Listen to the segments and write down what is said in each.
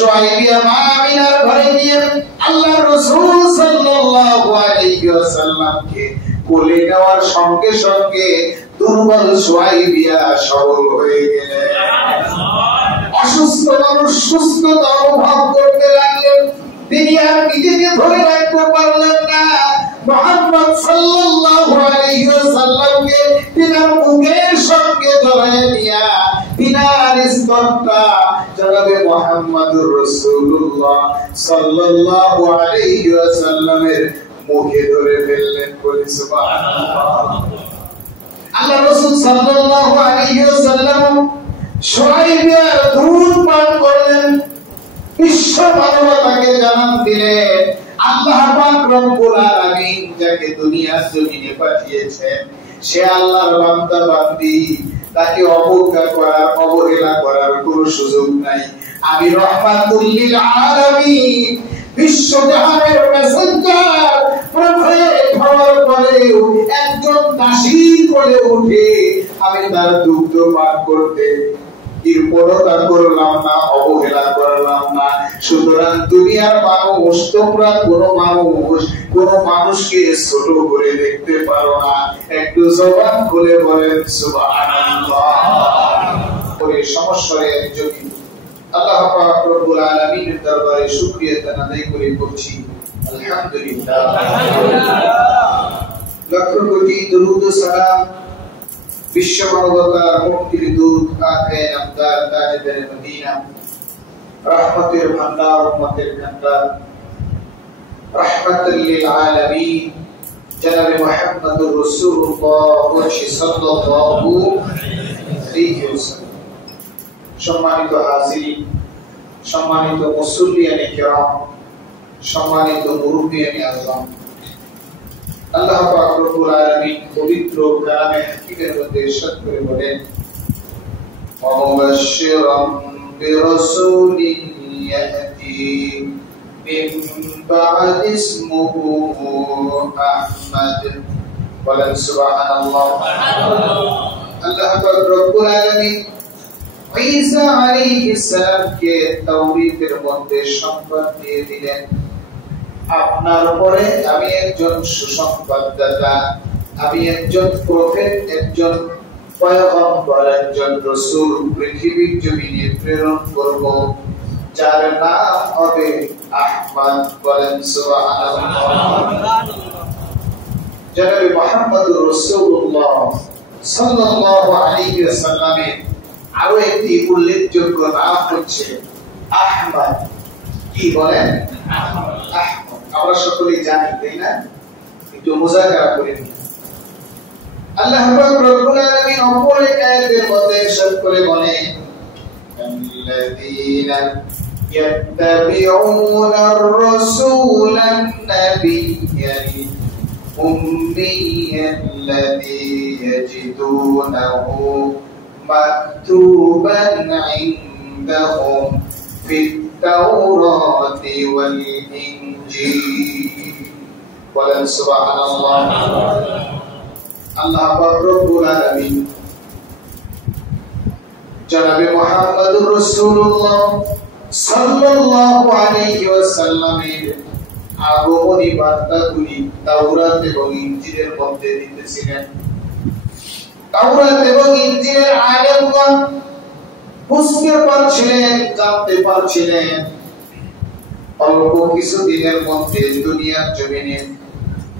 শুআইবিয়া মা আমিনার ঘরে গিয়ে আল্লাহর রাসূল সাল্লাল্লাহু আলাইহি ওয়াসাল্লামকে কোলে নেওয়ার সঙ্গে সঙ্গে দুর্বল শুআইবিয়া সবল হয়ে গেলেন। অসুস্থ মানুষ সুস্থতা অনুভব করতে লাগলেন। তিনি আর নিজেকে ধরে রাখতে পারলেন না। মুহাম্মদ সাল্লাল্লাহু আলাইহি ওয়াসাল্লামকে তিনার বুকের সঙ্গে জড়ায় নিয়া তিনার স্তনটা জনাবে মুহাম্মদুর রাসূলুল্লাহ সাল্লাল্লাহু আলাইহি ওয়াসাল্লামের মুখে ধরে ফেললেন। বলি সুবহানাল্লাহ। আল্লাহ রাসূল সাল্লাল্লাহু আলাইহি ওয়াসাল্লাম শুআইবিয়ার দুধ পান করলেন। বিশ্ব মানবতাকে জানান দিলেন আল্লাহ পাক রব্বুল আলামিন যাকে দুনিয়ার জমিনে পাঠিয়েছেন সে আল্লাহর বান্দা বান্দি, তাকে অবজ্ঞা করার অবহেলা করার কোনো সুযোগ নাই। আমি রাহমাতুল লিল আলামিন বিশ্ব জাহানের মেসেঞ্জার প্রফেট হওয়ার পরেও একজন দাসী করে উঠে আমি তার দুগ্ধ পান করতে কৃপণতা করলাম না, অবহেলা করলাম না। সুতরাং দুনিয়ার মানুষ, তোমরা কোন মানুষকে ছোট করে দেখতে পারো না। একটু জবান খুলে বলেন সুবহানাল্লাহ। ওই সমস্যার একজন আল্লাহ পাক রব্বুল আলামিনের দরবারে শুকরিয়া আদায় করে বলছি আলহামদুলিল্লাহ। লক্ষ কোটি দরুদ ও সালাম বিশ্ব মানবতার মুক্তির দূত আখে নামদার তাজদারে মদিনা রহমতের ভান্ডার, উম্মতের ভান্ডার, রাহমাতুল লিল আলামিন জনাবে মুহাম্মদুর রাসূলুল্লাহ সাল্লাল্লাহু আলাইহি ওয়াসাল্লাম। সম্মানিত হাজিরিন, সম্মানিত মুসল্লিয়ানে কিরাম, সম্মানিত মুরব্বিয়ানে আযম, আল্লাহ পাক রব্বুল আলামিন পবিত্র কালামে হাকিমের মধ্যে ইরশাদ করে বলেন ওয়া মুবাশশিরাম বিরাসূলিন ইয়াতি মিন বা'দি ইসমুহু আহমদ। বলেন সুবহানাল্লাহ। আল্লাহ পাক রব্বুল আলামিন ঈসা আলাইহিস সালামকে তাওরীতের মধ্যে সংবাদ দিয়ে দিলেন আপনার পরে আমি একজন সুসংবাদদাতা, আমি একজন প্রফেট, একজন পয়গম্বর, একজন রাসূল পৃথিবীর জমিনে প্রেরণ করব যার নাম হবে আহমদ। বলেন সুবহানাল্লাহ। জনাবে মুহাম্মদুর রাসূলুল্লাহ সাল্লাল্লাহু আলাইহি ওয়াসাল্লামের আরো একটি উল্লেখযোগ্য নাম হচ্ছে আহমদ। কি বলেন? আহমদ। আমরা সকলেই জানি, তাই না? একটু মুযাকারা করে নিই। আল্লাহ পাক রব্বুল আলামিন অপর এক আয়াতের মধ্যে ইরশাদ করে বলেন আল্লাযীনা ইয়াত্তাবিউনা আর-রাসূলান নাবিয়্যাল উম্মিয়্যাল্লাযী ইয়াজিদুনাহু মাকতুবান ইনদাহুম ফিত তাওরাতি ওয়াল ইনজিল। বলেন সুবহানাল্লাহ। আল্লাহ পাক রব্বুল আলামিন জনাবে মুহাম্মদুর রাসূলুল্লাহ সাল্লাল্লাহু আলাইহি ওয়াসাল্লামের আগমনী বার্তাগুলি তাওরাত এবং ইনজিলের মধ্যে দিতেছিলেন। তাওরাত এবং ইনজিলের আলেমগণ বুঝতে পারছিলেন, জানতে পারছিলেন অল্প কিছু দিনের মধ্যে দুনিয়ার জমিনে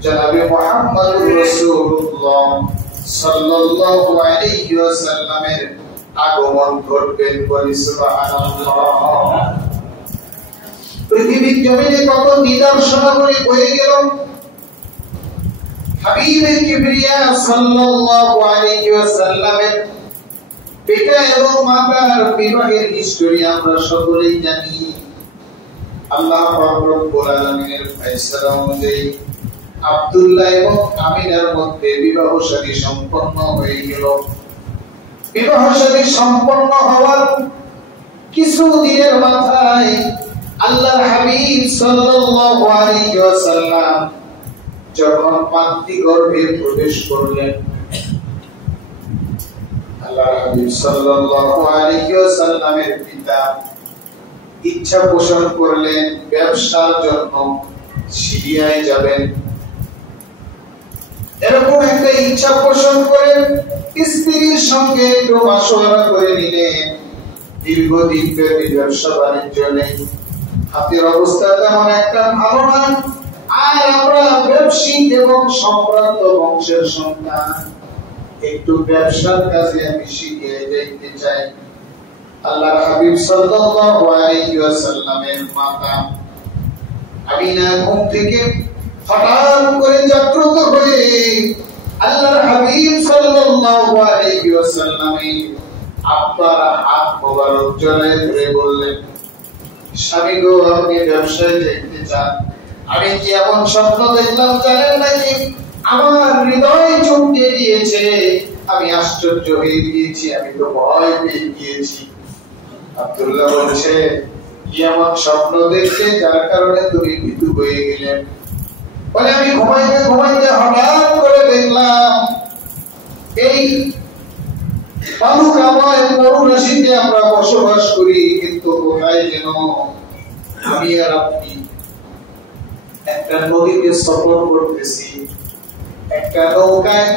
জনাবে মুহাম্মদুর রাসূলুল্লাহ সাল্লাল্লাহু আলাইহি ওয়াসাল্লামের আগমন ঘটবেন। বলি সুবহানাল্লাহ। পৃথিবীর জমিনে কত নিদর্শনাবলী বয়ে গেল। হাবিবে কিবরিয়া সাল্লাল্লাহু আলাইহি ওয়াসাল্লামের পিতা এবং মাতার বিবাহের হিস্টরি আমরা সকলেই জানি। আল্লাহ পাক রব্বুল আলামিনের ফয়সালা অনুযায়ী আব্দুল্লাহ এবং আমিনার মধ্যে বিবাহ শাদী সম্পন্ন হয়ে গেল। বিবাহ শাদী সম্পন্ন হওয়ার কিছু দিনের মাথায় আল্লাহর হাবিব সাল্লাল্লাহু আলাইহি ওয়াসাল্লাম যখন মাতৃগর্ভে প্রবেশ করলেন, আল্লাহর হাবিব সাল্লাল্লাহু আলাইহি ওয়াসাল্লামের পিতা ইচ্ছা পোষণ করলেন ব্যবসার জন্য সিরিয়ায় যাবেন। এরকম একটা ইচ্ছা পোষণ করে স্ত্রীর সঙ্গে একটু মাসোয়ারা করে নিলেন। দীর্ঘদিন ব্যাপী ব্যবসা বাণিজ্য নেই, হাতের অবস্থা তেমন একটা ভালো না। আর আমরা ব্যবসায়িক এবং সম্ভ্রান্ত বংশের সন্তান, একটু ব্যবসার কাজে আমি শিখে যেতে চাই। আল্লাহর হাবিব সাল্লাল্লাহু আলাইহি ওয়াসাল্লামের মাতা আমিনা ঘুম থেকে হঠাৎ করে জাগ্রত হয়ে আল্লাহর হাবিব সাল্লাল্লাহু আলাইহি ওয়াসাল্লামের আপনার হাত মোবারক জড়ায় ধরে বললেন, স্বামী গো, আপনি ব্যবসায় যেতে চান? আমি কি এমন স্বপ্ন দেখলাম জানেন নাকি? আমার হৃদয় চমকে গিয়েছে, আমি আশ্চর্য হয়ে গিয়েছি, আমি তো ভয় পেয়ে গিয়েছি। আব্দুল্লাহ বলছে, কি এমন স্বপ্ন দেখলে যার কারণে তুমি ভীতু হয়ে গেলেন? বলে, আমি ঘুমাইতে ঘুমাইতে হঠাৎ করে দেখলাম এই বালুকাময় মরুরাশিতে আমরা বসবাস করি, কিন্তু কোথায় যেন আমি আর আপনি একটা নদীতে সফর করতেছি। একটা নৌকায়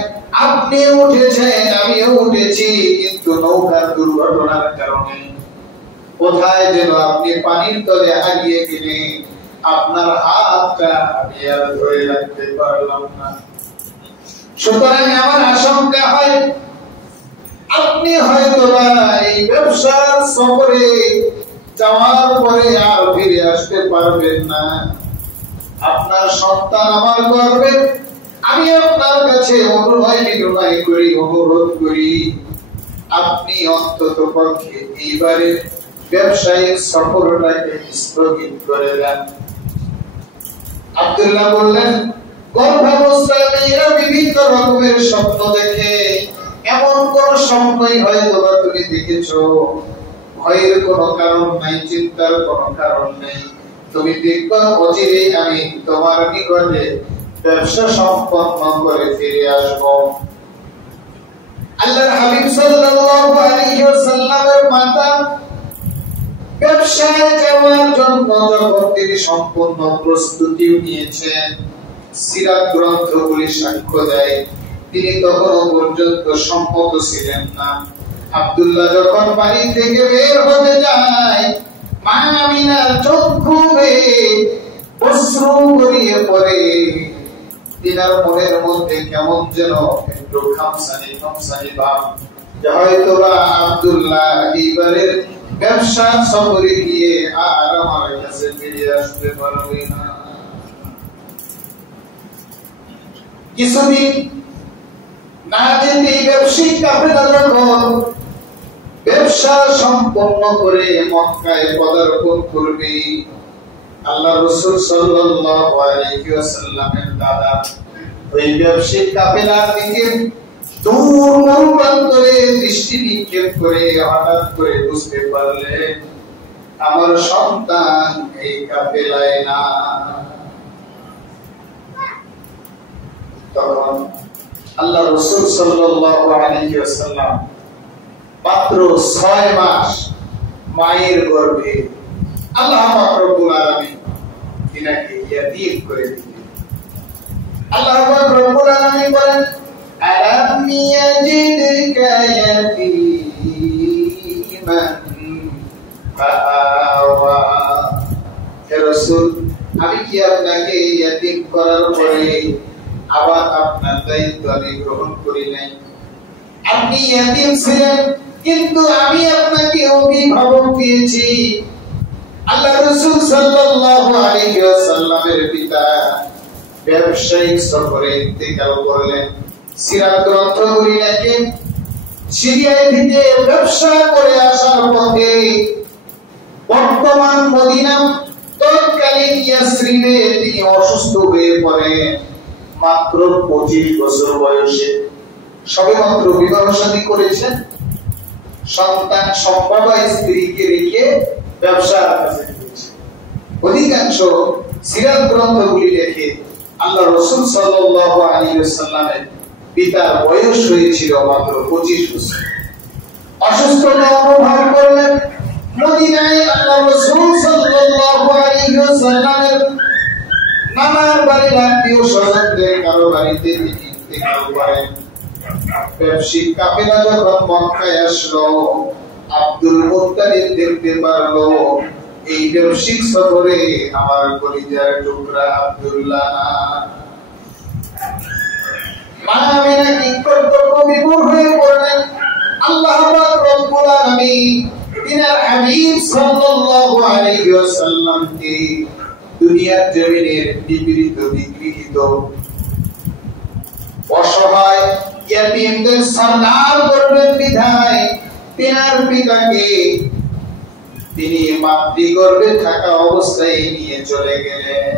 আপনি উঠেছেন, আমিও উঠেছি, কিন্তু নৌকার দুর্ঘটনার কারণে কোথায় যেন আপনি পানির তলে হারিয়ে গেলেন। আপনার হাতটা আমি আর ধরে রাখতে পারলাম না। সুতরাং আমার আশঙ্কা হয় আপনি হয়তো এই ব্যবসার সফরে যাওয়ার পরে আর ফিরে আসতে পারবেন না। আপনার সন্তান আমার গর্বে, আমি আপনার কাছে অনুরোধ করি আপনি অন্তত পক্ষে এইবারে ব্যবসায়িক সফরটাকে স্থগিত করে দেন। আব্দুল্লাহ বললেন, গর্ভাবস্থায় মেয়েরা বিভিন্ন রকমের স্বপ্ন দেখে, এমন কোন স্বপ্নই হয়তো বা তুমি দেখেছো, ভয়ের কোনো কারণ নাই, চিন্তার কোনো কারণ নেই। তুমি দেখবা অচিরে আমি তোমার নিকটে ব্যবসা সম্পন্ন করে ফিরে আসবো। আল্লাহর হাবিব সাল্লাল্লাহু আলাইহি ওয়াসাল্লামের মাতা ব্যবসায় যাওয়ার জন্য যখন তিনি সম্পূর্ণ প্রস্তুতি নিয়েছেন, সিরাত গ্রন্থগুলি সাক্ষ্য দেয় তিনি তখনও পর্যন্ত সম্মত ছিলেন না। আব্দুল্লাহ যখন বাড়ি থেকে বের হতে যায়, মা আমিনার চক্ষু বেয়ে অশ্রু গড়িয়ে পড়ে। তিনার মনের মধ্যে কেমন যেন একটু খামসানি ভাব, হয়তো বা আব্দুল্লাহ এইবারের ব্যবসা সফরে গিয়ে আর আমার কাছে ফিরে আসতে পারবে না। কিছুদিন না যেতে ব্যবসায়িক কাফেলা যখন ব্যবসা সম্পন্ন করে মক্কায় পদার্পণ করবে, আল্লাহ রাসূল সাল্লাল্লাহু আলাইহি ওয়াসাল্লামের দাদা ওই ব্যবসায়িক কাফেলার দিকে দূর মরুপ্রান্তরে দৃষ্টি নিক্ষেপ করে হঠাৎ করে বুঝতে পারলেন আমার সন্তান এই কাফেলায় না। তখন আল্লাহ রাসূল সাল্লাল্লাহু আলাইহি ওয়াসাল্লাম মাত্র 6 মাস মায়ের গর্ভে আল্লাহ পাক রব্বুল আলামিন তিনাকে ইয়াতীম করে দিলেন। আল্লাহ পাক রব্বুল আলামিন বলেন, আলাম ইয়াজিদকা ইয়াতীমান ফাআওয়া। হে রাসূল, আমি কি আপনাকে ইয়াতীম করার পরে আবার আপনার দায়িত্ব আমি গ্রহণ করি নাই? আপনি ইয়াতীম ছিলেন, কিন্তু আমি আপনাকে অভিভাবক দিয়েছি। আল্লাহ রাসূল সাল্লাল্লাহু আলাইহি ওয়াসাল্লামের পিতা ব্যবসায়িক সফরে ইন্তেকাল করলেন। সিরাত গ্রন্থগুলি লেখে সিরিয়ায় থেকে ব্যবসা করে আসার পথে বর্তমান মদিনা তৎকালীন ইয়াসরিবে তিনি অসুস্থ হয়ে পড়েন। মাত্র 25 বছর বয়সে সবেমাত্র বিবাহ শাদী করেছেন, সন্তান সম্ভবা স্ত্রীকে রেখে ব্যবসার কাজে গিয়েছেন। অধিকাংশ সিরাত গ্রন্থগুলি লেখে আল্লাহ রাসূল সাল্লাল্লাহু আলাইহি ওয়াসাল্লামের পিতার বয়স হয়েছিল মাত্র 25 বছর। অসুস্থতা অনুভব করলেন, মদিনায় আল্লাহ রাসূল সাল্লাল্লাহু আলাইহি ওয়াসাল্লামের নানার বাড়ির আত্মীয় স্বজনদের কারো বাড়িতে ইন্তেকাল করেন। ব্যবসায়িক কাফেলা যখন মক্কায় আসলো, আব্দুল মুত্তালিব দেখতে পারলো এই ব্যবসায়িক সফরে আমার কলিজার টুকরা আব্দুল্লাহ মা আমিনা কি কর্তব্য বিমূঢ় হয়ে পড়লেন। আল্লাহ পাক রব্বুল আলামিন তিনার হাবিব সাল্লাল্লাহু আলাইহি ওয়াসাল্লামকে দুনিয়ার জমিনের নিপীড়িত নিগৃহীত অসহায় ইয়াতীমদের সরদার করবেন বিধায় তিনার পিতাকে তিনি মাতৃগর্ভে থাকা অবস্থায় নিয়ে চলে গেলেন।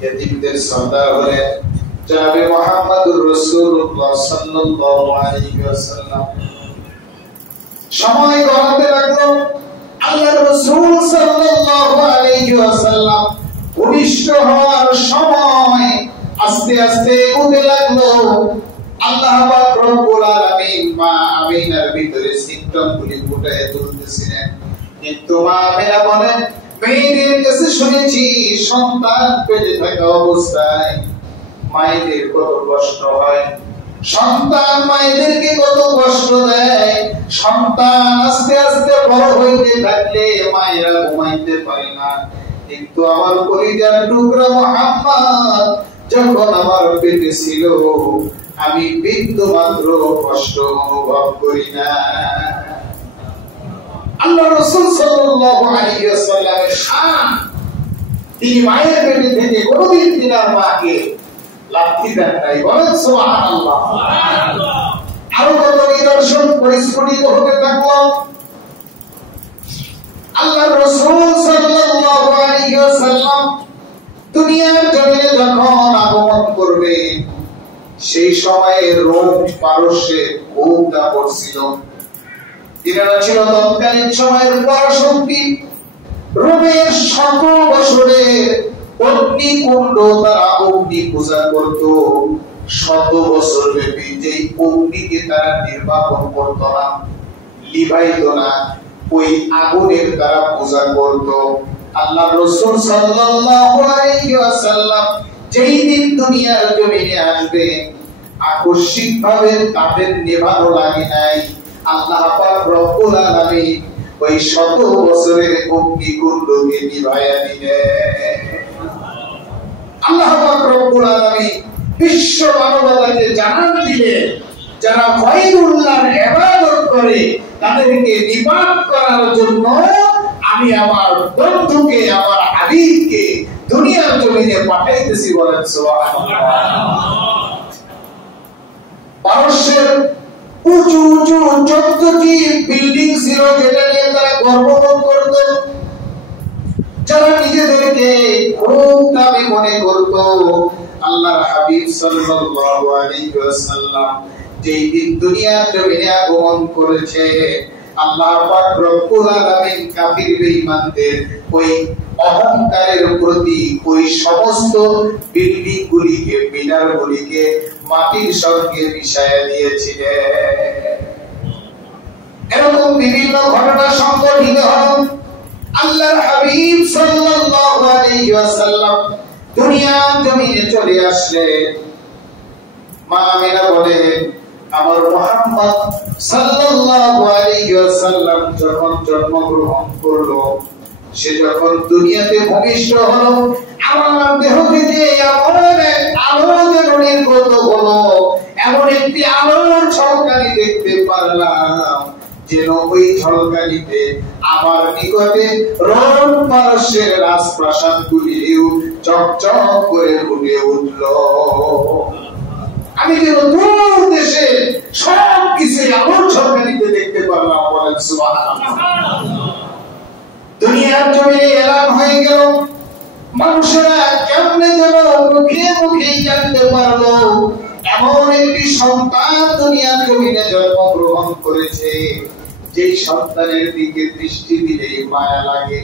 ইয়াতীমদের সরদার হলেন জনাবে মুহাম্মদুর রাসূলুল্লাহ সাল্লাল্লাহু আলাইহি ওয়াসাল্লাম। সময় গড়াতে লাগলো। আল্লাহর রাসূল সাল্লাল্লাহু আলাইহি ওয়াসাল্লাম ভূমিষ্ঠ হওয়ার সময় আস্তে আস্তে এগোতে লাগলো। আল্লাহ পাক রব্বুল আলামিন মা আমিনার ভিতরে সিম্পটমগুলি ফুটিয়ে তুলতেছিলেন। কিন্তু মা আমিনা বলেন, মেয়েদের কাছে শুনেছি সন্তান পেটে থাকা অবস্থায় মায়েদের কত কষ্ট হয়, সন্তান মায়েদেরকে কত কষ্ট দেয়, সন্তান আস্তে আস্তে বড় হইতে থাকলে মায়েরা ঘুমাইতে পারে না। কিন্তু আমার কলিজার টুকরা মুহাম্মদ যখন আমার পেটে ছিল আমি বিন্দু মাত্র কষ্ট অনুভব করি না। আল্লাহ রাসূল সাল্লাল্লাহু আলাইহি ওয়াসাল্লামের শান, তিনি মায়ের পেটে থেকে কোনদিন তিনার মাকে লাথি দেন নাই। বলেন সুবহানাল্লাহ। আরো কত নিদর্শন পরিস্ফুটিত হতে থাকলো। আল্লাহ রাসূল সাল্লাল্লাহু আলাইহি ওয়াসাল্লাম দুনিয়ার জমিনে যখন আগমন করবে সেই সময়ে রোম পারস্যে খুব দাপট ছিল। তিনারা ছিল তৎকালীন সময়ের পরাশক্তি। রোমের 100 বছরের অগ্নিকুণ্ড তারা অগ্নি পূজা করত। 100 বছর ব্যাপী যেই অগ্নিকে তারা নির্বাপন করত না, লিভাইত না, ওই আগুনের তারা পূজা করত। আল্লাহ রাসূল সাল্লাল্লাহু আলাইহি ওয়াসাল্লাম যেই দিন দুনিয়ার জমিনে আসবে আকস্মিকভাবে তাদের নেভানো লাগে নাই। আল্লাহ পাক রব্বুল আলামিন ওই 100 বছরের অগ্নিকুণ্ডকে নিভাইয়া দিলেন। আল্লাহ পাক রব্বুল আলামিন বিশ্ব মানবতাকে জানান দিলেন, যারা গায়রুল্লাহর ইবাদত করে তাদেরকে নিপাত করার জন্য আমি আমার বন্ধুকে, আমার হাবিবকে দুনিয়ার জমিনে পাঠাইতেছি। বলেন সুবহানাল্লাহ। পারস্যের উঁচু উঁচু 14টি বিল্ডিং ছিল যেটা নিয়ে তারা গর্ববোধ করত। যারা নিজেদেরকে খুব দামি মনে করত। আল্লাহর হাবিব সাল্লাল্লাহু আলাইহি ওয়াসাল্লাম যেই দিন দুনিয়ার জমিনে আগমন করেছে, আল্লাহ পাক রব্বুল আলামিন কাফির বেঈমানদের ওই অহংকারের প্রতি ওই সমস্ত বিল্ডিং গুলিকে, মিনার গুলিকে মাটির সঙ্গে মিশাইয়া দিয়েছিলেন। এরকম বিভিন্ন ঘটনা সংঘটিত হল। আল্লাহর হাবিব সাল্লাল্লাহু আলাইহি ওয়াসাল্লাম দুনিয়ার জমিনে চলে আসলেন। মা আমিনা বলে, আমার মুহাম্মদ সাল্লাল্লাহু আলাইহি ওয়াসাল্লাম যখন জন্মগ্রহণ করলো, সে যখন দুনিয়াতে ভূমিষ্ঠ হলো, আমার দেহ থেকে এমন এক আলো যেন নির্গত হলো, এমন একটি আলোর ঝলকানি দেখতে পারলাম যেন ওই ঝলকানিতে আমার নিকটে রোম পারস্যের রাজপ্রাসাদগুলিও চকচক করে ফুটে উঠল। আমি যেন দূর দেশে সব কিছু আলোর ঝলকানিতে দেখতে পারলাম। বলেন সুবহানাল্লাহ। দুনিয়ার জমিনে এলান হয়ে গেল। মানুষেরা কেমনে যেন মুখে মুখে জানতে পারলো এমন একটি সন্তান দুনিয়ার জমিনে জন্মগ্রহণ করেছে, যেই সন্তানের দিকে দৃষ্টি দিলেই মায়া লাগে,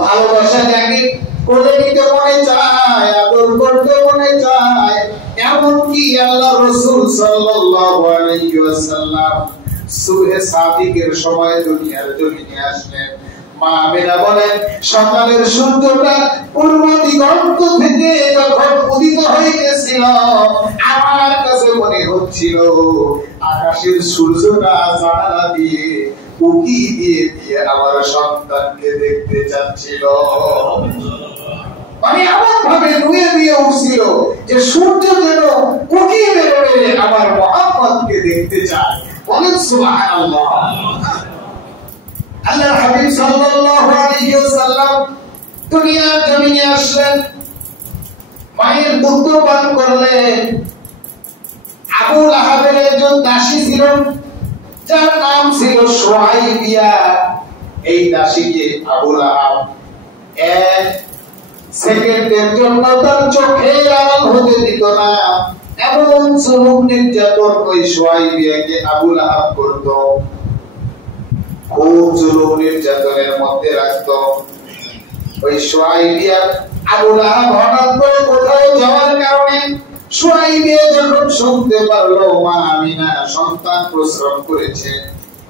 ভালোবাসা জাগে, কোলে নিতে মনে চায়, আদর করতে মনে চায়। এমনকি আল্লাহ রাসূল সাল্লাল্লাহু আলাইহি ওয়াসাল্লাম সুবহে সাদিকের সময় দুনিয়ার জমিনে আসলেন। মা আমেনা বলেন, সকালের সূর্যটা পূর্ব দিগন্ত থেকে যখন উদিত হইতেছিল, আমার কাছে মনে হচ্ছিল আকাশের সূর্যটা জানালা দিয়ে উকি দিয়ে দিয়ে আমার সন্তানকে দেখতে চাচ্ছিল। মানে এমন ভাবে নুয়ে দিয়ে উঠছিল যে সূর্য যেন উকি মেরে মেরে আমার মুহাম্মদকে দেখতে চায়। বলেন সুবহানাল্লাহ। আল্লাহর হাবিব সাল্লাল্লাহু আলাইহি ওয়াসাল্লাম দুনিয়ার জমিনে আসলেন, মায়ের দুধ পান করলেন। আবু লাহাবের একজন দাসী ছিল যার নাম ছিল সুহাইবিয়া। এই দাসীকে আবু লাহাব এক সেকেন্ডের জন্য তার চোখের আড়াল হতে দিত না। এমন জুলুম নির্যাতন ওই সুহাইবিয়াকে আবু লাহাব করত, খুব জুলুম নির্যাতনের মধ্যে রাখত। ওই সুহাইবিয়া আবু লাহাব হঠাৎ করে কোথাও যাওয়ার কারণে সুহাইবিয়া যখন শুনতে পারলো মা আমিনা সন্তান প্রসব করেছে,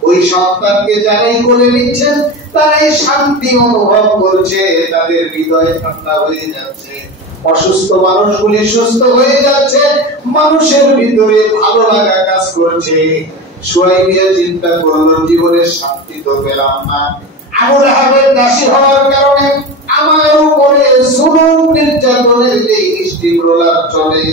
ওই সন্তানকে যারাই কোলে নিচ্ছেন তারাই শান্তি অনুভব করছে, তাদের হৃদয় ঠান্ডা হয়ে যাচ্ছে, অসুস্থ মানুষগুলি সুস্থ হয়ে যাচ্ছে, মানুষের ভিতরে ভালো লাগা কাজ করছে। সুহাইবিয়া চিন্তা করলো জীবনের শান্তি তো পেলাম না, আবু লাহাবের দাসী হওয়ার কারণে আমার উপরে জুলুম নির্যাতনের যে স্টিমরোলার চলে,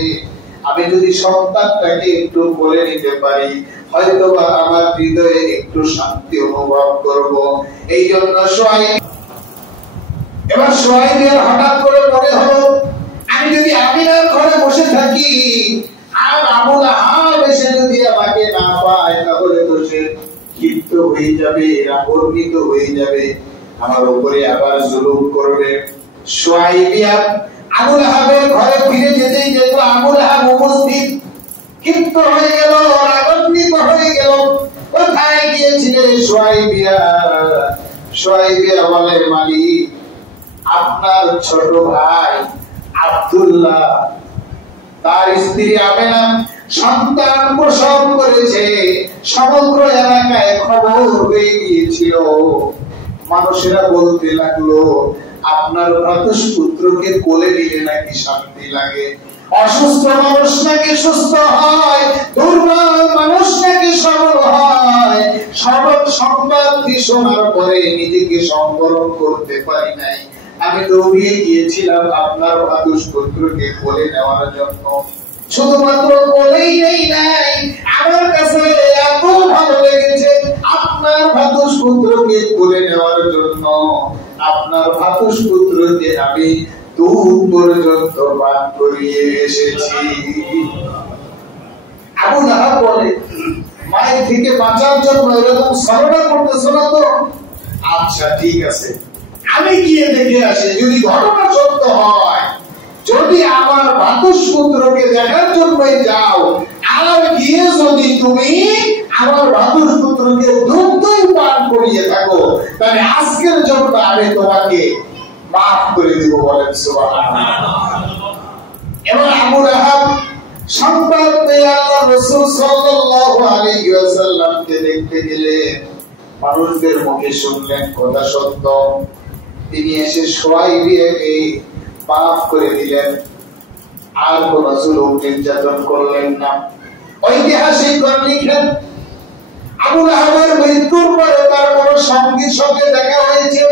আমি যদি সন্তানটাকে একটু বলে নিতে পারি হয়তোবা আমার হৃদয়ে একটু শান্তি অনুভব করব। এই জন্য এবার সুহাইবিয়ার হঠাৎ করে মনে হলো আমি যদি আমিনার ঘরে বসে থাকি আর আবু লাহাব এসে যদি আমাকে না পায় তাহলে তো সে ক্ষিপ্ত হয়ে যাবে, রাগান্বিত হয়ে যাবে, আমার উপরে আবার জুলুম করবে। সুহাইবিয়া আবু লাহাবের ঘরে ফিরে যেতেই দেখলো আবু লাহাব উপস্থিত, ক্ষিপ্ত হয়ে গেল, রাগান্বিত হয়ে গেল। কোথায় গিয়েছিলেন সুহাইবিয়া? সুহাইবিয়া বলে মালিক, আপনার ছোট ভাই আব্দুল্লাহ তার স্ত্রী আমেনা সন্তান প্রসব করেছে, সমগ্র এলাকায় খবর হয়ে গিয়েছিল। মানুষেরা বলতে লাগলো আপনার ভ্রাতুষ্পুত্রকে কোলে নিলে নাকি শান্তি লাগে, অসুস্থ মানুষ নাকি সুস্থ হয়, দুর্বল মানুষ নাকি সবল হয়। সবল সংবাদটি শোনার পরে নিজেকে সংবরণ করতে পারি নাই, আমি দৌড়িয়ে গিয়েছিলাম আপনার ভ্রাতুষ্পুত্রকে কোলে নেওয়ার জন্য। শুধুমাত্র কোলেই নেই নাই, আমার কাছে এত ভালো লেগেছে আপনার ভ্রাতুষ্পুত্রকে কোলে নেওয়ার জন্য। আপনার ভ্রাতুষ্পুত্রকে আমি দুধ পর্যন্ত পান করিয়ে এসেছি। আবু লাহাব বলে মায়ের থেকে বাঁচার জন্য এরকম ছলনা করতেছ না তো? আচ্ছা ঠিক আছে, আমি গিয়ে দেখে আসি, যদি ঘটনা সত্য হয়, যদি আমার ভ্রাতুষ্পুত্রকে দেখার জন্যই যাও আর গিয়ে যদি তুমি আমার ভ্রাতুষ্পুত্রকে দুধই পান করিয়ে থাকো, তাহলে আজকের জন্য আমি তোমাকে মাফ করে দেব। বলেন সুবহানাল্লাহ। এবার আবু লাহাব সংবাদ পেয়ে আল্লাহর রাসূল সাল্লাল্লাহু আলাইহি ওয়াসাল্লামকে দেখতে গেলেন। মানুষদের মুখে শুনলেন কথা সত্য, তিনি এসে সুহাইবিয়াকে মাফ করে দিলেন, আর কোন জুলুম নির্যাতন করলেন না। ঐতিহাসিকগণ লিখেন আবু লাহাবের মৃত্যুর পরে তার কোন সঙ্গীর সঙ্গে দেখা হয়েছে,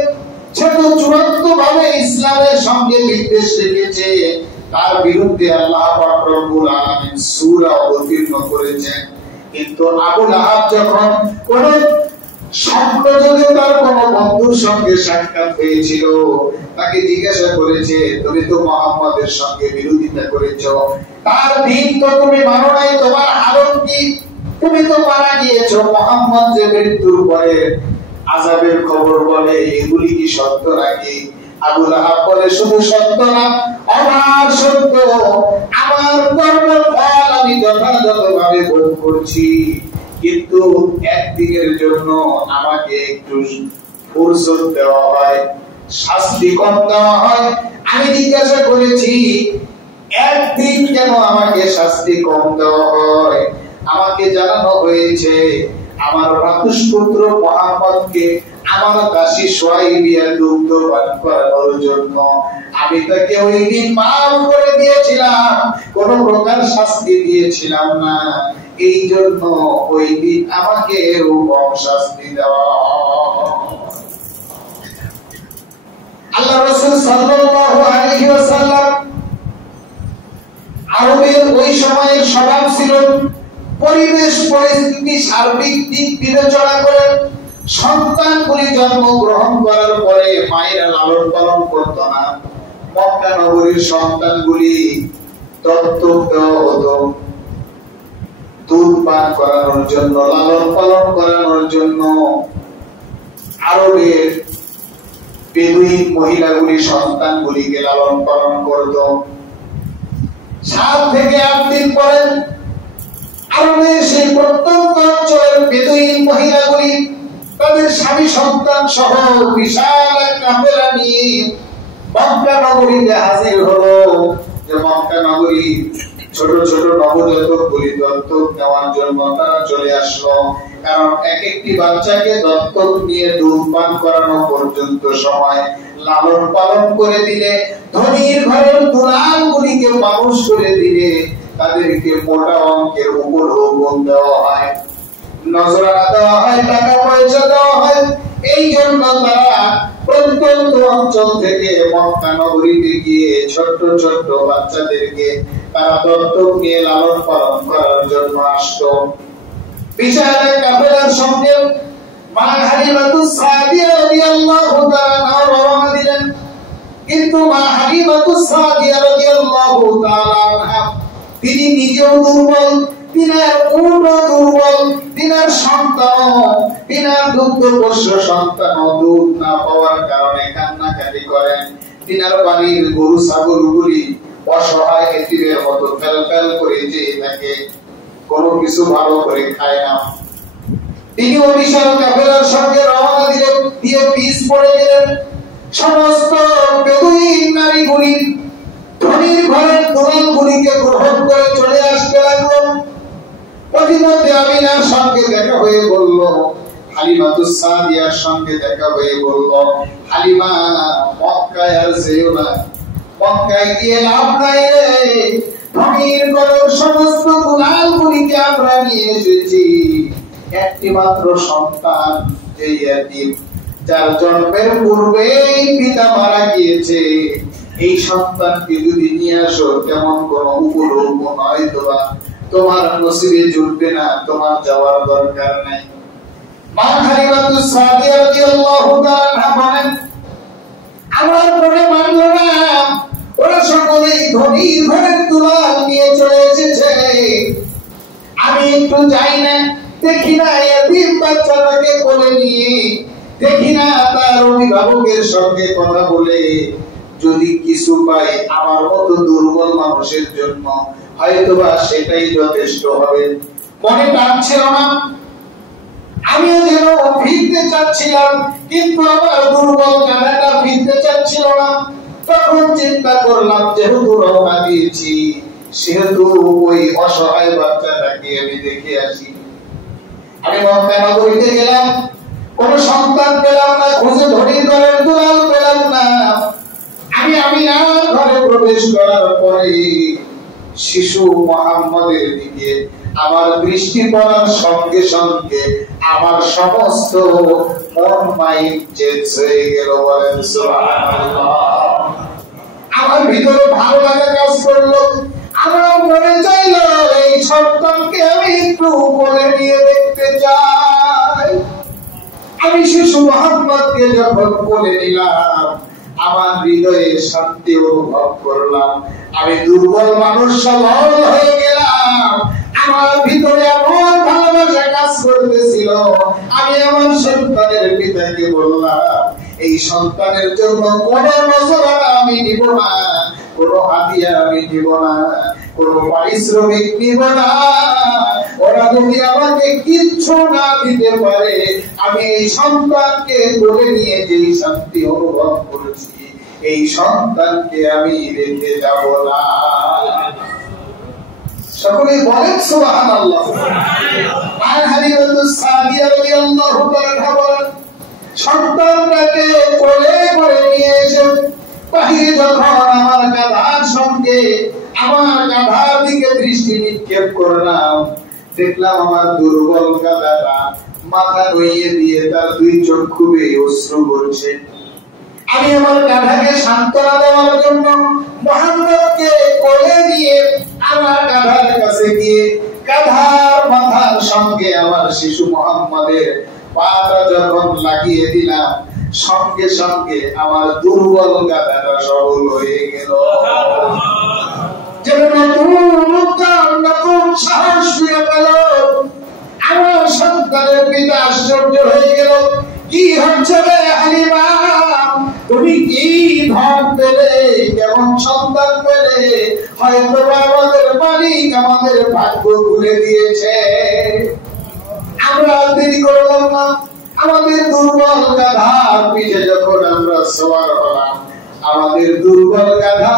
সে তো চূড়ান্ত ভাবে ইসলামের সঙ্গে বিদ্বেষ রেখেছে, তার বিরুদ্ধে আল্লাহ পাক রব্বুল আলামিন সূরা অবতীর্ণ করেছেন। কিন্তু আবু লাহাব যখন কোন স্বপ্নযোগে তার কোন বন্ধুর সঙ্গে সাক্ষাৎ হয়েছিল, তাকে জিজ্ঞাসা করেছে তুমি তো মুহাম্মদের সঙ্গে বিরোধিতা করেছো, তার দিন তো তুমি মানো নাই, তোমার হালত কি? তুমি তো মারা গিয়েছো, মুহাম্মদ যে মৃত্যুর পরে আযাবের খবর বলে, এগুলি কি সত্য নাকি? আবু লাহাব বলে শুধু সত্য না, আমার সত্য, আমার কর্মের ফল আমি যথাযথভাবে ভোগ করছি, কিন্তু একদিনের জন্য আমাকে একটু ফুরসত দেওয়া হয়, শাস্তি কম দেওয়া হয়। আমি জিজ্ঞাসা করেছি একদিন কেন আমাকে শাস্তি কম দেওয়া হয়? আমাকে জানানো হয়েছে আমার ভ্রাতুষ্পুত্র মুহাম্মদকে আমার দাসী সুহাইবিয়া দুগ্ধ পান করানোর জন্য আমি তাকে ওই দিন মাফ করে দিয়েছিলাম, কোন প্রকার শাস্তি দিয়েছিলাম না। এই জন্য ওই দিন আমাকে এরকম শাস্তি দেওয়া। আল্লাহ রাসূল সাল্লাল্লাহু আলাইহি ওয়াসাল্লাম আরবের ওই সময়ের স্বভাব ছিল পরিবেশ পরিস্থিতি সার্বিক দিক বিবেচনা করে সন্তানগুলি জন্মগ্রহণ করার পরে মায়েরা লালন পালন করত না। মক্কা নগরীর সন্তানগুলি দত্তক দেওয়া হতো দুধ পান করানোর জন্য, লালন পালন করানোর জন্য। আরবের বেদুইন মহিলাগুলি সন্তানগুলিকে লালন পালন করত। 7 থেকে 8 দিন পরে আরবের সেই প্রত্যন্ত অঞ্চলের বেদুইন মহিলাগুলি তাদের স্বামী সন্তান সহ বিশাল এক কাফেলা নিয়ে মক্কা নগরীতে হাজির হলো। যে মক্কা নগরী ছোট ছোট নবজাতকগুলি দত্তক নেওয়ার জন্য তারা চলে আসলো। কারণ এক একটি বাচ্চাকে দত্তক নিয়ে দুধ পান করানো পর্যন্ত সময় লালন পালন করে দিলে, ধনীর ঘরের দুলালগুলিকে মানুষ করে দিলে তাদেরকে মোটা অঙ্কের উপর হুকুম দেওয়া হয়, নজরানা দেওয়া হয়, টাকা পয়সা দেওয়া হয়। এই জন্য তারা প্রত্যন্ত অঞ্চল থেকে মক্কা নগরীতে গিয়ে ছোট্ট ছোট্ট বাচ্চাদেরকে তারা দত্তক নিয়ে লালন পালন করার জন্য আসতো। বিশাল এক কাফেলার সঙ্গে মা হালিমাতুস সাদিয়া রাদিয়াল্লাহু তাআলা রওনা দিলেন। কিন্তু মা হালিমাতুস সাদিয়া রাদিয়াল্লাহু তাআলা তিনি নিজেও দুর্বল, তিনার উটও দুর্বল, তিনার সন্তান, তিনার দুগ্ধপোষ্য সন্তান দুধ না পাওয়ার কারণে কান্নাকাটি করেন। তিনার বাড়ির গরু ছাগলগুলি অসহায় এতিমের মতো ফেলফেল করে যেয়ে থাকে, কোনো কিছু ভালো করে খায় না। তিনি বিশাল কাফেলার সঙ্গে রওনা দিলেন, দিয়ে পিছ পড়ে গেলেন। সমস্ত বেদুইন নারীগুলি ধনীর ঘরের দুলালগুলিকে গ্রহণ করে চলে আসতে লাগলো। প্রতিমধ্যে আমিনার সঙ্গে দেখা হয়ে বলল, হালিমাতুস সাদিয়ার সঙ্গে দেখা হয়ে বলল, হালিমা মক্কায় আর যেও না, মক্কায় গিয়ে লাভ নাই রে। ধনীর ঘরের সমস্ত দুলালগুলিকে আমরা নিয়ে এসেছি, একটি মাত্র সন্তান যে ইয়াতীম, যার জন্মের পূর্বেই পিতা মারা গিয়েছে। এই সন্তানকে যদি নিয়ে আসো তেমন কোন উপলক্ষ নয়, তোমার নসিবে জুটবে না, তোমার যাওয়ার দরকার নাই। মা হালিমাতুস সাদিয়া রাদিয়াল্লাহু তাআলা বলেন, আমার মনে মানলো না, ওরা সকলেই ধনীর ঘরের দুলাল নিয়ে চলে এসেছে। আমি একটু যাই না, দেখি না এতিম বাচ্চাটাকে কোলে নিয়ে, দেখি না তার অভিভাবকের সঙ্গে কথা বলে যদি কিছু পাই আমার মতো দুর্বল মানুষের জন্য হয়তোবা সেটাই যথেষ্ট হবে। মনে টানছিল না, আমিও যেন ফিরতে চাচ্ছিলাম, কিন্তু আমার দুর্বল কানাটা ফিরতে চাচ্ছিল না। তখন চিন্তা করলাম, যেহেতু রওনা দিয়েছি সেহেতু ওই অসহায় বাচ্চাটাকে আমি দেখে আসি। আমি মক্কা নগরীতে গেলাম, কোন সন্তান পেলাম না, খুঁজে ধনীর ঘরের দুলাল পেলাম না। আমি আমিনার ঘরে প্রবেশ করার পরে শিশু মুহাম্মদের দিকে আমার দৃষ্টি পড়ার সঙ্গে সঙ্গে আমার সমস্ত মন মাইন্ড চেঞ্জ হয়ে গেল। বলেন সুবহানাল্লাহ। আমার ভিতরে ভালো লাগা কাজ করলো, আমার মনে চাইলো এই সন্তানকে আমি একটু কোলে নিয়ে দেখতে চাই। আমি শিশু মুহাম্মদকে যখন কোলে নিলাম, আমার হৃদয়ে শান্তি অনুভব করলাম। আমি দুর্বল মানুষ সবল হয়ে গেলাম। আমার ভিতরে এমন ভালোবাসা কাজ করতেছিল। আমি আমার সন্তানের পিতাকে বললাম, এই সন্তানের জন্য কোন নজরানা আমি নিব না, কোন হাতিয়ার আমি নিব না, কোন পারিশ্রমিক নিব না। ওরা যদি আমাকে কিচ্ছু না দিতে পারে, আমি এই সন্তানকে কোলে নিয়ে যেই শান্তি অনুভব করেছি, এই সন্তানকে আমি রেখে যাব না। সকলে বলেন সুবহানাল্লাহ। আর হালিমাতুস সাদিয়া রাদিয়াল্লাহু তাআলা বলেন, সন্তানটাকে কোলে করে নিয়ে এসে বাহিরে যখন আমার গাধার সঙ্গে আমার গাধার দিকে দৃষ্টি নিক্ষেপ করলাম, দেখলাম আমার দুর্বল গাধাটা মাথা রইয়ে দিয়ে তার দুই চক্ষু বেয়ে অশ্রু পড়ছে। আমি আমার গাধাকে সান্ত্বনা দেওয়ার জন্য মুহাম্মদকে কোলে নিয়ে আমার গাধার কাছে গিয়ে গাধার মাথার সঙ্গে আমার শিশু মুহাম্মদের পাটা যখন লাগিয়ে দিলাম, সঙ্গে সঙ্গে আমার দুর্বল গাধাটা সবল হয়ে গেল। যেন নতুন সাহস ফিরে পেল। আমার সন্তানের পিতা আশ্চর্য হয়ে গেল, কি হচ্ছে রে হালিমা, তুমি কি ধন পেলে, কেমন সন্তান পেলে? হয়তো আমাদের মালিক আমাদের ভাগ্য খুলে দিয়েছে। আমরা দেরি করলাম না, আমাদের দুর্বল গাধার পিঠে যখন আমরা সওয়ার হলাম, আমাদের দুর্বল গাধা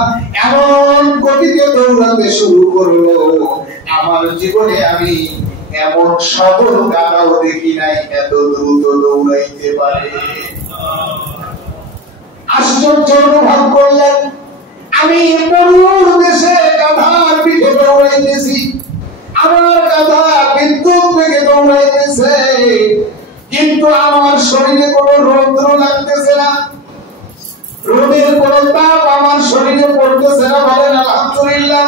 এমন গতিতে দৌড়াতে শুরু করলো, আমার জীবনে আমি এমন সবল গাধাও দেখি নাই এত দ্রুত দৌড়াইতে পারে। আশ্চর্য অনুভব করলেন, আমি মরুর দেশে গাধার পিঠে দৌড়াইতেছি, আমার গাধা বিদ্যুৎ থেকে দৌড়াইতেছে, কিন্তু আমার শরীরে কোনো রৌদ্র লাগতেছে না, রোদের কোনো তাপ আমার শরীরে পড়তেছে না। বলেন আলহামদুলিল্লাহ।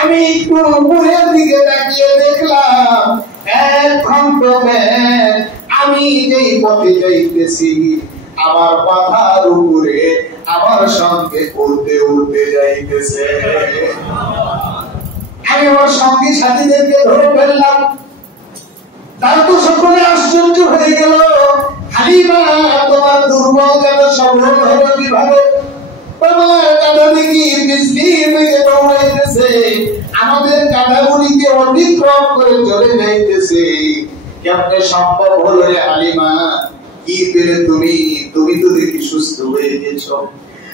আমি একটু উপরের দিকে তাকিয়ে দেখলাম এক খন্ড মেঘ আমি যেই পথে যাইতেছি, আমার মাথার উপরে আমার সঙ্গে উড়তে উড়তে যাইতেছে। আমি আমার সঙ্গী সাথীদেরকে ধরে ফেললাম, তারা তো সকলে আশ্চর্য হয়ে গেল, হালিমা তোমার দুর্বল গাধা সবল হলো কিভাবে? তোমার গাধা দেখি বিজলি থেকে দৌড়াইতেছে, আমাদের গাধাগুলিকে অতিক্রম করে চলে যাইতেছে, কেমনে সম্ভব হলো রে হালিমা? কি পেলে তুমি? তুমি তো দেখি সুস্থ হয়ে গেছো,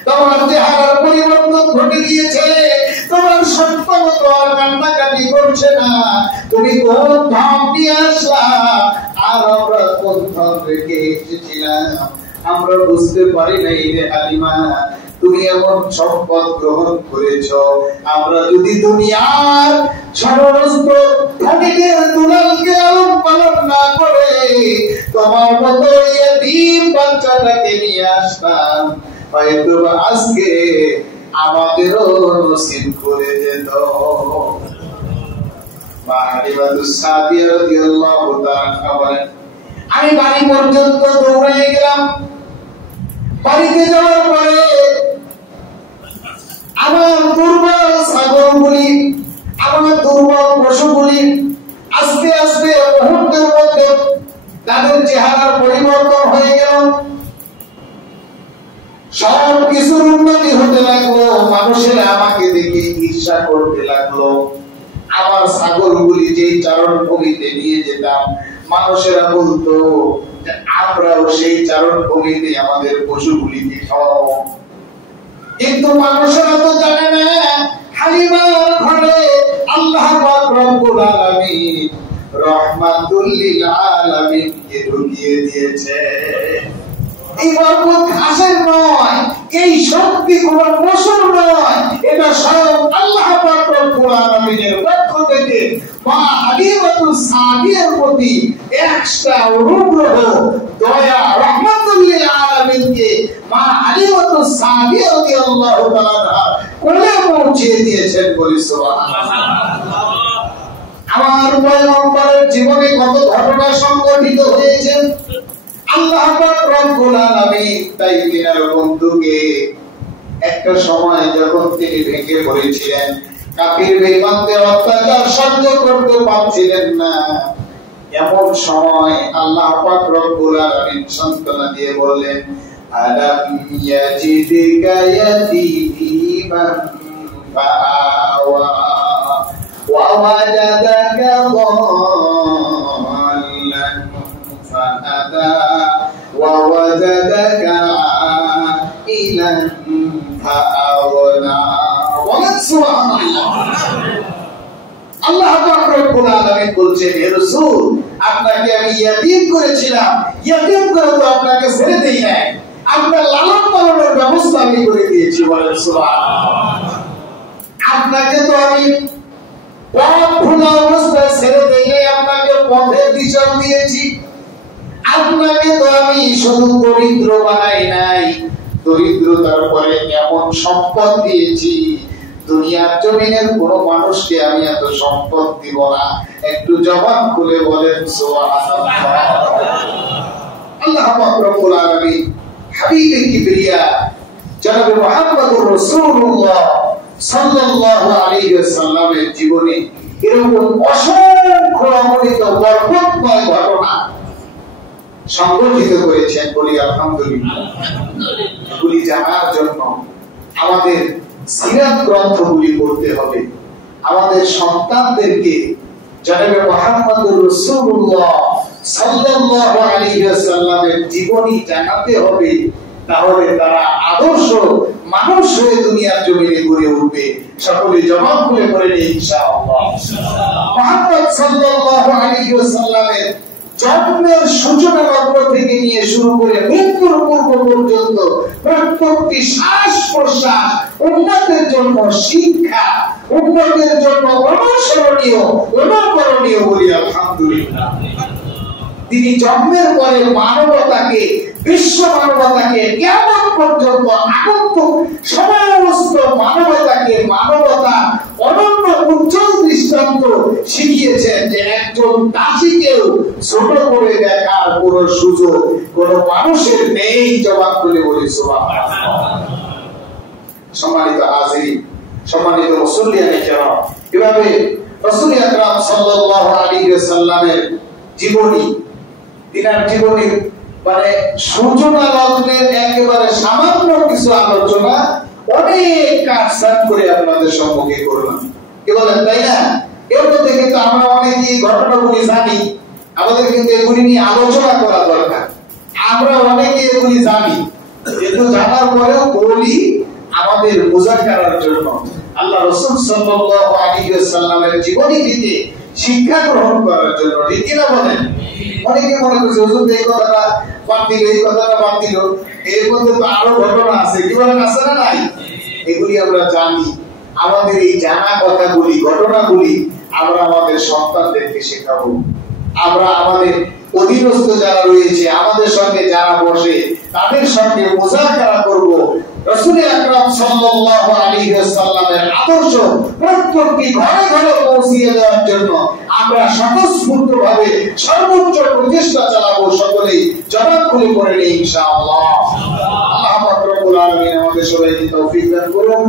তোমার চেহারার পরিবর্তন ঘটে গিয়েছে, তোমার সন্তান তো আর কান্নাকাটি করছে না, তুমি কোন ধন নিয়ে আসলা আর আমরা কোন ধন রেখে এসেছিলাম আমরা বুঝতে পারি নাই রে হালিমা। তুমি এমন সম্পদ গ্রহণ করেছ, আমরা যদি দুনিয়ার সমস্ত ধনীদের দুলালকে লালন পালন না করে তোমার মতো এতিম বাচ্চাটাকে নিয়ে আসতাম, হয়তো আজকে আমাদেরও নসিব করে যেত। আমি বাড়ি পর্যন্ত দৌড়ে গেলাম। বাড়িতে যাওয়ার পরে আমার দুর্বল ছাগলগুলি, আমার দুর্বল পশুগুলি আস্তে আস্তে মুহূর্তের মধ্যে তাদের চেহারার পরিবর্তন হয়ে গেল, সব কিছুর উন্নতি হতে লাগলো, মানুষের আমাকে দেখে ঈর্ষা করতে লাগলো। আমার ছাগলগুলি যেই চারণ ভূমিতে নিয়ে যেতাম, মানুষেরা বলতো আমরাও সেই চারণ ভূমিতে আমাদের পশুগুলিকে খাওয়াবো, কিন্তু মানুষেরা তো জানে না হালিমার ঘরে আল্লাহ পাক রব্বুল আলামিন রহমাতুল লিল আলামিন কে ঢুকিয়ে দিয়েছে। এই বরকত ঘাসের নয়, এই শক্তি কোন পশুর নয়, এটা সব আল্লাহ পাক রব্বুল আলামিনের পক্ষ থেকে মা হালিমাতুস সাদিয়ার প্রতি এক্সট্রা অনুগ্রহ, দয়া, রহমাতুল লিল আলামিনকে মা হালিমাতুস সাদিয়া রাদিয়াল্লাহু তাআলা কোলে পৌঁছে দিয়েছেন। বলি সুবহানাল্লাহ। আমার পয়গম্বরের জীবনে কত ঘটনা সংঘটিত হয়েছে আল্লাহ পাক রব্বুল আলামিন তাই তিনার বন্ধুকে একটা সময় যখন তিনি ভেঙে পড়েছিলেন, কাফির বেঈমানদের অত্যাচার সহ্য করতে পারছিলেন না, এমন সময় আল্লাহ পাক রব্বুল আলামিন সান্ত্বনা দিয়ে বললেন, আলাম ইয়াজিদিকা ইয়াতীমান ফাআওয়া ওয়া ওয়াজাদাকা দাল্লান ফাহাদা ওয়া ওয়াজাদাকা আইলান ফাআগনা। বলেন সুবহানাল্লাহ। আল্লাহ পাক রব্বুল আলামিন বলছেন, হে রাসূল, আপনাকে আমি ইয়াতীম করেছিলাম, ইয়াতীম করে তো আপনাকে ছেড়ে দেই নাই, আপনার লালন পালনের ব্যবস্থা আমি করে দিয়েছি। বলেন সুবহানাল্লাহ। আপনাকে তো আমি পথ ভোলা অবস্থায় ছেড়ে দেই নাই, আপনাকে পথের দিশা দিয়েছি। আপনাকে তো আমি শুধু দরিদ্র বানাই নাই, দরিদ্রতার পরে এমন সম্পদ দিয়েছি, দুনিয়ার জমিনের কোন মানুষকে আমি এত সম্পদ দিব না। একটু জবান খুলে বলেন সুবহানাল্লাহ। আল্লাহ পাক রব্বুল আলামিন হাবিবে কিবরিয়া জনাবে মুহাম্মদুর রাসূলুল্লাহ সাল্লাল্লাহু আলাইহি ওয়াসাল্লামের জীবনে এরকম অসংখ্য অগণিত বরকতময় ঘটনা সংগঠিত করেছেন। বলি আলহামদুলিল্লাহ। এগুলি জানার জন্য আমাদের সিরাত গ্রন্থগুলি পড়তে হবে, আমাদের সন্তানদেরকে জনাবে মুহাম্মদুর রাসূলুল্লাহ সাল্লাল্লাহু আলাইহি ওয়াসাল্লামের জীবনী জানাতে হবে, তাহলে তারা আদর্শ মানুষ হয়ে দুনিয়ার জমিনে গড়ে উঠবে। সকলে জবান খুলে পড়েন ইনশাআল্লাহ। মুহাম্মদ সাল্লাল্লাহু আলাইহি ওয়াসাল্লামের জন্মের সূচনা লগ্ন থেকে নিয়ে শুরু করে মৃত্যুর পূর্ব পর্যন্ত প্রত্যেকটি শ্বাস প্রশ্বাস উম্মতের জন্য শিক্ষা, উম্মতের জন্য অনুসরণীয়, অনুকরণীয়। বলি আলহামদুলিল্লাহ। তিনি জন্মের পরে মানবতাকে, বিশ্ব মানবতাকে, কিয়ামত পর্যন্ত আগন্তুক সমস্ত মানবতাকে মানবতা অনন্য উজ্জ্বল দৃষ্টান্ত শিখিয়েছেন যে একজন দাসীকেও ছোট করে দেখার কোন সুযোগ কোন মানুষের নেই। জবাব করে বলি সুবহানাল্লাহ। সম্মানিত হাজিরিন, সম্মানিত মুসল্লিয়ানে কেরাম, এভাবে রাসূল আকরাম সাল্লাল্লাহু আলাইহি ওয়াসাল্লামের জীবনী, তিনার জীবনী মানে সূচনা লগ্নের একেবারে সামান্য কিছু আলোচনা অনেক কাটছাট করে আপনাদের সম্মুখে করলাম। কি বলেন, তাই না? এর মধ্যে কিন্তু আমরা অনেকেই ঘটনাগুলি জানি, আমাদের কিন্তু এগুলি নিয়ে আলোচনা করা দরকার। আমরা অনেকে এগুলি জানি, কিন্তু জানার পরেও বলি আমাদের মুযাকারার জন্য, আল্লাহ রাসূল সাল্লাল্লাহু আলাইহি ওয়াসাল্লামের জীবনী থেকে শিক্ষা গ্রহণ করার জন্য। ঠিক কি না বলেন? অনেকে মনে করছে হুজুর এই কথাটা বাদ দিল, এই কথাটা বাদ দিল, এর মধ্যে তো আরো ঘটনা আছে। কি বলেন, আছে না নাই? এগুলি আমরা জানি। আমাদের এই জানা কথাগুলি, ঘটনাগুলি আমরা আমাদের সন্তানদেরকে শেখাবো। আমরা আমাদের অধীনস্থ যারা রয়েছে, আমাদের সঙ্গে যারা বসে, তাদের সঙ্গে মুযাকারা করব। রাসূল আকরাম সাল্লাল্লাহু আলাইহি ওয়াসাল্লামের আদর্শ প্রত্যেকটি ঘরে ঘরে পৌঁছিয়ে দেওয়ার জন্য আমরা স্বতঃস্ফূর্তভাবে সর্বোচ্চ প্রচেষ্টা চালাবো। সকলেই জবান খুলে পড়েন ইনশাআল্লাহ। আল্লাহ পাক রব্বুল আলামিন আমাদের সবাইকে তৌফিক দান করুন।